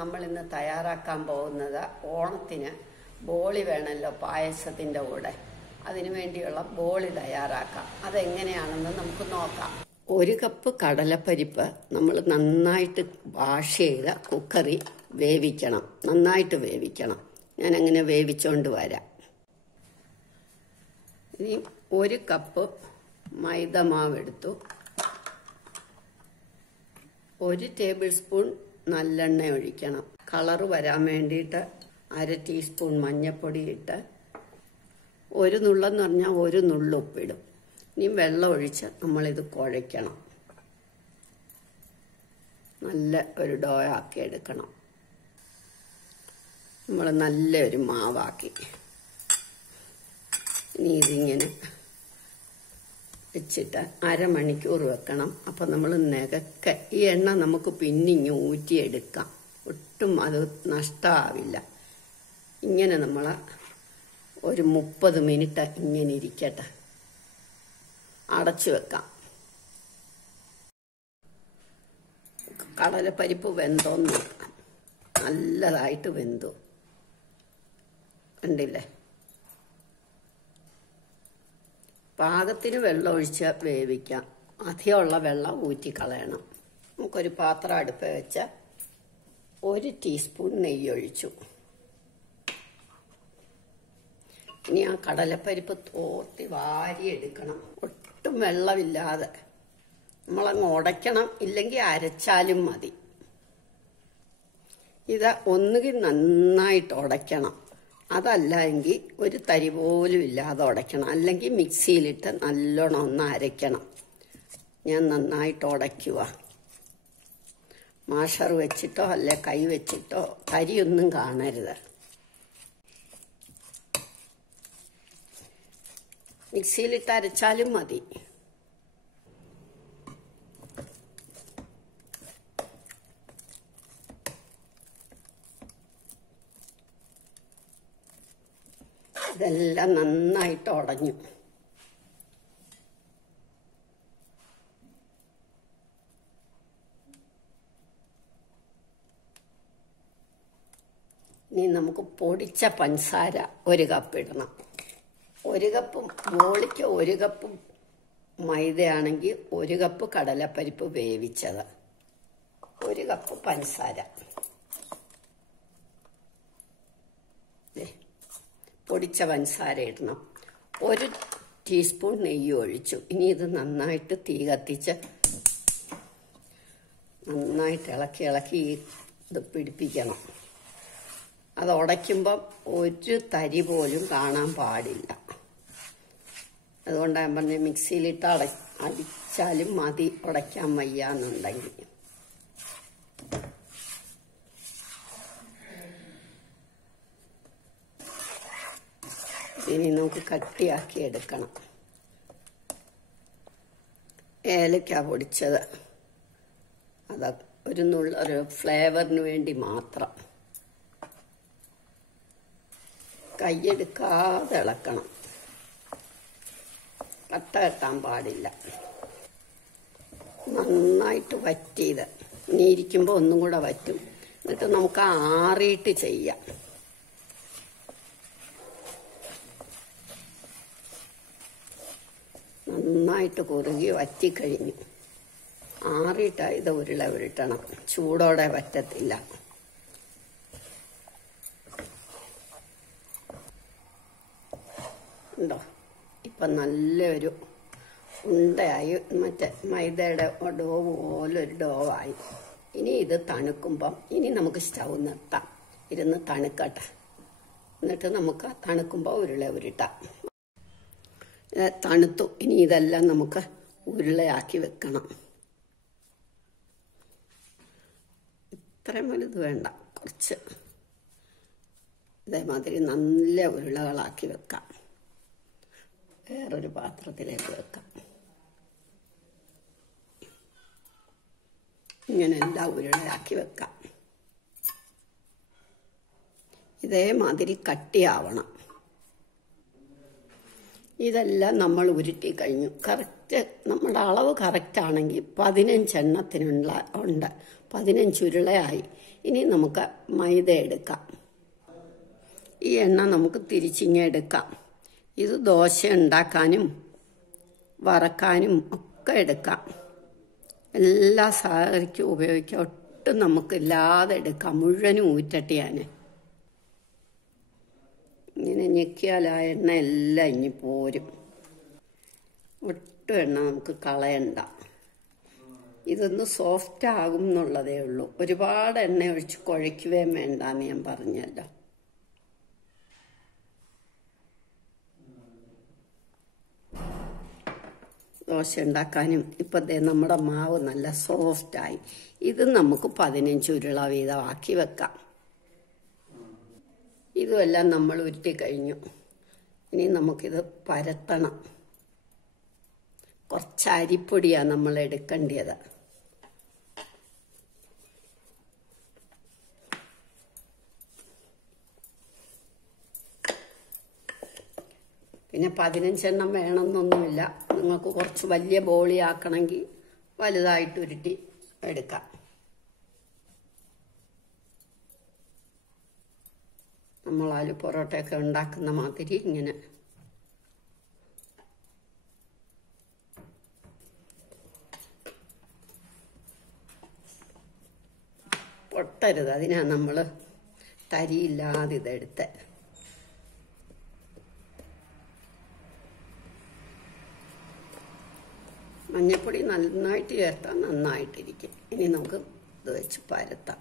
നമ്മൾ ഇന്ന് തയ്യാറാക്കാൻ പോകുന്നത് ഓണത്തിന് ബോളി വേണമല്ലോ പായസത്തിൻ്റെ കൂടെ. അതിനു വേണ്ടിയുള്ള ബോളി തയ്യാറാക്കാം. അതെങ്ങനെയാണെന്ന് നമുക്ക് നോക്കാം. 1 കപ്പ് കടലപ്പരിപ്പ് നമ്മൾ നന്നായിട്ട് വാഷ് ചെയ്ത കുക്കറിൽ വേവിക്കണം. നന്നായിട്ട് വേവിക്കണം. ഞാൻ അങ്ങനെ വേവിച്ചുകൊണ്ട് വരാം. ഇനി 1 കപ്പ് മൈദമാവ് എടുത്തു. 1 ടേബിൾ സ്പൂൺ നല്ലെണ്ണ ഒഴിക്കണം. കളറ് വരാൻ വേണ്ടിയിട്ട് 1/2 ടീസ്പൂൺ മഞ്ഞൾപ്പൊടി ഇട്ട് 1 നുള്ളെന്ന് പറഞ്ഞാൽ 1 നുള്ള് ഉപ്പിടും. ഇനി വെള്ളം ഒഴിച്ച് നമ്മളിത് കുഴയ്ക്കണം. നല്ല ഒരു ഡോ ആക്കി എടുക്കണം. നമ്മൾ നല്ലൊരു മാവാക്കി ഇനി ഇതിങ്ങനെ വെച്ചിട്ട് 1/2 മണിക്കൂർ വെക്കണം. അപ്പം നമ്മൾ നികക്കെ ഈ എണ്ണ നമുക്ക് പിന്നിങ്ങ് ഊറ്റിയെടുക്കാം. ഒട്ടും അത് നഷ്ടമാവില്ല. ഇങ്ങനെ നമ്മൾ ഒരു 30 മിനിറ്റ് ഇങ്ങനെ ഇരിക്കട്ടെ. അടച്ചു വെക്കാം. കടലപ്പരിപ്പ് വെന്തോന്ന് നോക്കാം. നല്ലതായിട്ട് വെന്തു. കണ്ടില്ലേ? പാകത്തിന് വെള്ളം ഒഴിച്ച് വേവിക്കാം. അധികമുള്ള വെള്ളം ഊറ്റിക്കളയണം. നമുക്കൊരു പാത്രം അടുപ്പ് വെച്ച് 1 ടീസ്പൂൺ നെയ്യ് ഒഴിച്ചു. ഇനി ആ കടലപ്പരിപ്പ് തോർത്തി വാരിയെടുക്കണം. ഒട്ടും വെള്ളമില്ലാതെ നമ്മളങ്ങ് ഉടയ്ക്കണം. ഇല്ലെങ്കിൽ അരച്ചാലും മതി. ഇത് ഒന്നുകിൽ നന്നായിട്ട് ഉടയ്ക്കണം. അതല്ല എങ്കിൽ ഒരു തരി പോലും ഇല്ലാതെ ഉടയ്ക്കണം. അല്ലെങ്കിൽ മിക്സിയിലിട്ട് നല്ലോണം ഒന്ന് അരയ്ക്കണം. ഞാൻ നന്നായിട്ട് ഉടയ്ക്കുക. മാഷർ വെച്ചിട്ടോ അല്ലെ കൈ വെച്ചിട്ടോ തരിയൊന്നും കാണരുത്. മിക്സിയിലിട്ട് അരച്ചാലും മതി. ഇതെല്ലാം നന്നായിട്ട് ഉടഞ്ഞു. ഇനി നമുക്ക് പൊടിച്ച പഞ്ചസാര 1 കപ്പ് ഇടണം. 1 കപ്പ് ബോളിക്ക് 1 കപ്പ് മൈദയാണെങ്കിൽ 1 കപ്പ് കടലപ്പരിപ്പ് വേവിച്ചത്, 1 കപ്പ് പഞ്ചസാര. പൊടിച്ച പഞ്ചസാര ഇടണം. 1 ടീസ്പൂൺ നെയ്യ് ഒഴിച്ചു. ഇനി ഇത് നന്നായിട്ട് തീ കത്തിച്ച് നന്നായിട്ട് ഇളക്കി ഇത് പിടിപ്പിക്കണം. അത് ഉടയ്ക്കുമ്പം ഒരു തരി പോലും കാണാൻ പാടില്ല. അതുകൊണ്ടാണ് ഞാൻ പറഞ്ഞത് മിക്സിയിലിട്ട് അടിച്ചാലും മതി ഉടയ്ക്കാൻ വയ്യാന്നുണ്ടെങ്കിൽ. ഇനി നമുക്ക് കട്ടിയാക്കി എടുക്കണം. ഏലക്ക പൊടിച്ചത്, അത് ഒരു ഫ്ലേവറിന് വേണ്ടി മാത്രം. കൈയെടുക്കാതെ ഇളക്കണം. കട്ട കെട്ടാൻ പാടില്ല. നന്നായിട്ട് വറ്റിയത്. ഇനി ഇരിക്കുമ്പോൾ ഒന്നും കൂടെ വറ്റും. എന്നിട്ട് നമുക്ക് ആറിയിട്ട് ചെയ്യാം. നന്നായിട്ട് കുറുകി വറ്റിക്കഴിഞ്ഞു. ആറിയിട്ട് ഇത് ഉരുട്ടണം. ചൂടോടെ വറ്റത്തില്ല. ഉണ്ടോ? ഇപ്പം നല്ലൊരു ഉണ്ടയായി. മറ്റേ മൈദയുടെ ഡോ പോലൊരു ഡോവായി. ഇനി ഇത് തണുക്കുമ്പം ഇനി നമുക്ക് സ്റ്റൗ നിർത്താം. ഇരുന്ന് തണുക്കട്ടെ. എന്നിട്ട് നമുക്ക് തണുക്കുമ്പോൾ ഉരുട്ടാം. തണുത്തു. ഇനി ഇതെല്ലാം നമുക്ക് ഉരുളയാക്കി വെക്കണം. ഇത്രയും വലുത് വേണ്ട, കുറച്ച് ഇതേമാതിരി നല്ല ഉരുളകളാക്കി വെക്കാം. വേറൊരു പാത്രത്തിലേക്ക് വെക്കാം. ഇങ്ങനെ എല്ലാം ഉരുളയാക്കി വെക്കാം. ഇതേമാതിരി കട്ടിയാവണം. ഇതെല്ലാം നമ്മൾ ഉരുട്ടി കഴിഞ്ഞു. കറക്റ്റ് നമ്മുടെ അളവ് കറക്റ്റ് ആണെങ്കിൽ 15 എണ്ണത്തിനുള്ള ഉണ്ട്. 15 ഉരുളയായി. ഇനി നമുക്ക് മൈദ എടുക്കാം. ഈ എണ്ണ നമുക്ക് തിരിച്ചിങ്ങെടുക്കാം. ഇത് ദോശ ഉണ്ടാക്കാനും വറക്കാനും ഒക്കെ എടുക്കാം. എല്ലാ സാധനയ്ക്കും ഉപയോഗിക്കാം. ഒട്ടും നമുക്കില്ലാതെ എടുക്കാം. മുഴുവനും ഊറ്റട്ടെ ഞാൻ. ഇങ്ങനെ ഞെക്കിയാൽ ആ എണ്ണ എല്ലാം ഇനി പോരും. ഒട്ടും എണ്ണ നമുക്ക് കളയണ്ട. ഇതൊന്ന് സോഫ്റ്റ് ആകും എന്നുള്ളതേ ഉള്ളൂ. ഒരുപാട് എണ്ണ ഒഴിച്ച് കുഴയ്ക്കുകയും വേണ്ടെന്ന് ഞാൻ പറഞ്ഞല്ലോ. ദോശ ഉണ്ടാക്കാനും ഇപ്പം നമ്മുടെ മാവ് നല്ല സോഫ്റ്റായി. ഇത് നമുക്ക് 15 ഉരുള വീതമാക്കി വെക്കാം. ഇതുമെല്ലാം നമ്മൾ ഉരുട്ടി കഴിഞ്ഞു. ഇനി നമുക്കിത് പരത്തണം. കുറച്ച് അരിപ്പൊടിയാണ് നമ്മൾ എടുക്കേണ്ടത്. പിന്നെ 15 എണ്ണം വേണമെന്നൊന്നുമില്ല. നിങ്ങൾക്ക് കുറച്ച് വലിയ ബോളി ആക്കണമെങ്കിൽ വലുതായിട്ട് ഉരുട്ടി എടുക്കാം. നമ്മൾ ആലു പൊറോട്ടയൊക്കെ ഉണ്ടാക്കുന്ന മാതിരി ഇങ്ങനെ പൊട്ടരുത്. അതിനാണ് നമ്മൾ തരിയില്ലാതെ ഇതെടുത്ത്. മഞ്ഞൾപ്പൊടി നന്നായിട്ട് ചേർത്താൽ നന്നായിട്ടിരിക്കും. ഇനി നമുക്ക് ഇത് വെച്ച് പരത്താം.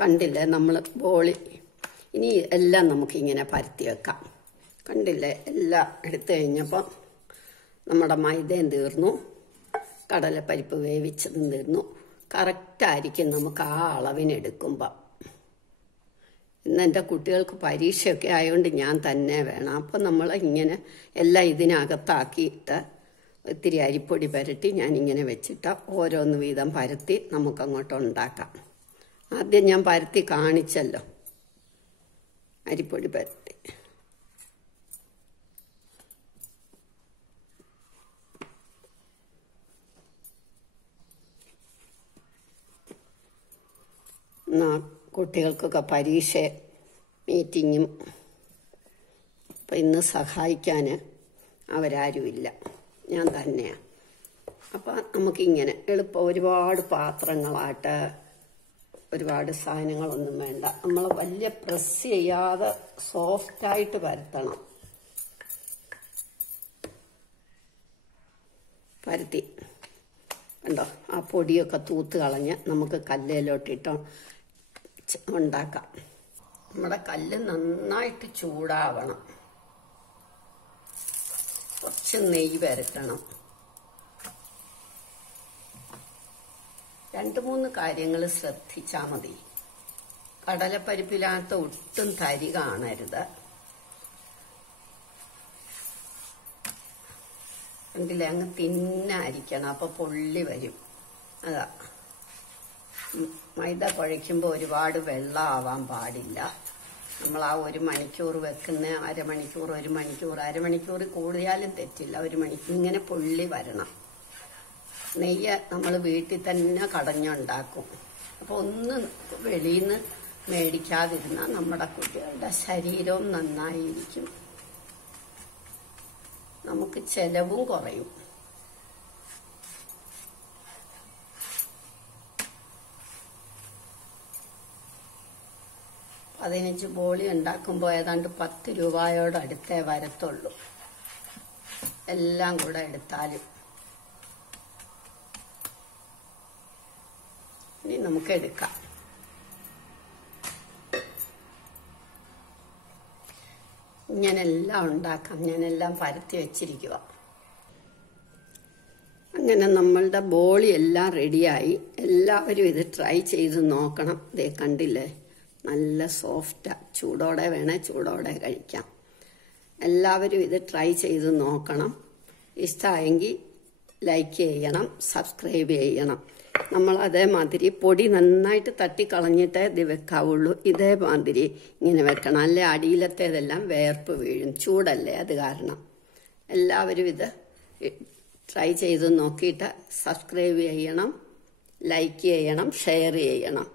കണ്ടില്ലേ നമ്മൾ ബോളി. ഇനി എല്ലാം നമുക്കിങ്ങനെ പരത്തി വെക്കാം. കണ്ടില്ലേ, എല്ലാം എടുത്തു കഴിഞ്ഞപ്പോൾ നമ്മുടെ മൈദയും തീർന്നു, കടലപ്പരിപ്പ് വേവിച്ചതും തീർന്നു. കറക്റ്റായിരിക്കും നമുക്ക് ആ അളവിനെടുക്കുമ്പോൾ. ഇന്ന് എൻ്റെ കുട്ടികൾക്ക് പരീക്ഷയൊക്കെ ആയതുകൊണ്ട് ഞാൻ തന്നെ വേണം. അപ്പം നമ്മൾ ഇങ്ങനെ എല്ലാം ഇതിനകത്താക്കിയിട്ട് ഇത്തിരി അരിപ്പൊടി പരട്ടി ഞാനിങ്ങനെ വെച്ചിട്ട് ഓരോന്ന് വീതം പരത്തി നമുക്കങ്ങോട്ട് ഉണ്ടാക്കാം. ആദ്യം ഞാൻ പരത്തി കാണിച്ചല്ലോ, അരിപ്പൊടി പരത്തി. കുട്ടികൾക്കൊക്കെ പരീക്ഷ മീറ്റിങ്ങും അപ്പം ഇന്ന് സഹായിക്കാൻ അവരാരുമില്ല, ഞാൻ തന്നെയാണ്. അപ്പം നമുക്കിങ്ങനെ എളുപ്പം ഒരുപാട് പാത്രങ്ങളായിട്ട് ഒരുപാട് സാധനങ്ങളൊന്നും വേണ്ട. നമ്മൾ വലിയ പ്രസ് ചെയ്യാതെ സോഫ്റ്റായിട്ട് പരത്തണം. പരത്തി കണ്ടോ, ആ പൊടിയൊക്കെ തൂത്ത് കളഞ്ഞ് നമുക്ക് കല്ലിലോട്ടിട്ട് ഉണ്ടാക്കാം. നമ്മുടെ കല്ല് നന്നായിട്ട് ചൂടാവണം. കുറച്ച് നെയ്യ് പരത്തണം. 2-3 കാര്യങ്ങൾ ശ്രദ്ധിച്ചാൽ മതി. കടലപ്പരിപ്പിനകത്ത് ഒട്ടും തരി കാണരുത്. കണ്ടില്ലേ, അങ്ങ് തിന്നായിരിക്കണം, അപ്പൊ പൊള്ളി വരും. അതാ, മൈദ കുഴയ്ക്കുമ്പോൾ ഒരുപാട് വെള്ളം ആവാൻ പാടില്ല. നമ്മൾ ആ 1 മണിക്കൂർ വെക്കുന്ന അരമണിക്കൂർ 1 മണിക്കൂർ, അരമണിക്കൂർ കൂടിയാലും തെറ്റില്ല, 1 മണിക്കൂർ ഇങ്ങനെ പൊള്ളി വരണം. നെയ്യ് നമ്മൾ വീട്ടിൽ തന്നെ കടഞ്ഞുണ്ടാക്കും. അപ്പോൾ ഒന്ന് വെളിയിൽ നിന്ന് മേടിക്കാതിരുന്നാൽ നമ്മുടെ കുട്ടികളുടെ ശരീരവും നന്നായിരിക്കും, നമുക്ക് ചെലവും കുറയും. പതിനഞ്ച് ബോളി ഉണ്ടാക്കുമ്പോൾ ഏതാണ്ട് 10 രൂപയോടടുത്തേ വരത്തുള്ളൂ, എല്ലാം കൂടെ എടുത്താലും. ഇനി നമുക്ക് എടുക്കാം. ഞാനെല്ലാം ഉണ്ടാക്കാം, ഞാനെല്ലാം പരത്തി വെച്ചിരിക്കുക. അങ്ങനെ നമ്മളുടെ ബോളി എല്ലാം റെഡിയായി. എല്ലാവരും ഇത് ട്രൈ ചെയ്ത് നോക്കണം. ദേ കണ്ടില്ലേ, നല്ല സോഫ്റ്റാണ്. ചൂടോടെ വേണേൽ ചൂടോടെ കഴിക്കാം. എല്ലാവരും ഇത് ട്രൈ ചെയ്ത് നോക്കണം. ഇഷ്ടമായെങ്കിൽ ലൈക്ക് ചെയ്യണം, സബ്സ്ക്രൈബ് ചെയ്യണം. നമ്മൾ അതേമാതിരി പൊടി നന്നായിട്ട് തട്ടിക്കളഞ്ഞിട്ടേ ഇത് വെക്കാവുള്ളൂ. ഇതേമാതിരി ഇങ്ങനെ വെക്കണം, അല്ലെ അടിയിലത്തേതെല്ലാം വേർപ്പ് വീഴും. ചൂടല്ലേ, അത് കാരണം. എല്ലാവരും ഇത് ട്രൈ ചെയ്ത് നോക്കിയിട്ട് സബ്സ്ക്രൈബ് ചെയ്യണം, ലൈക്ക് ചെയ്യണം, ഷെയർ ചെയ്യണം.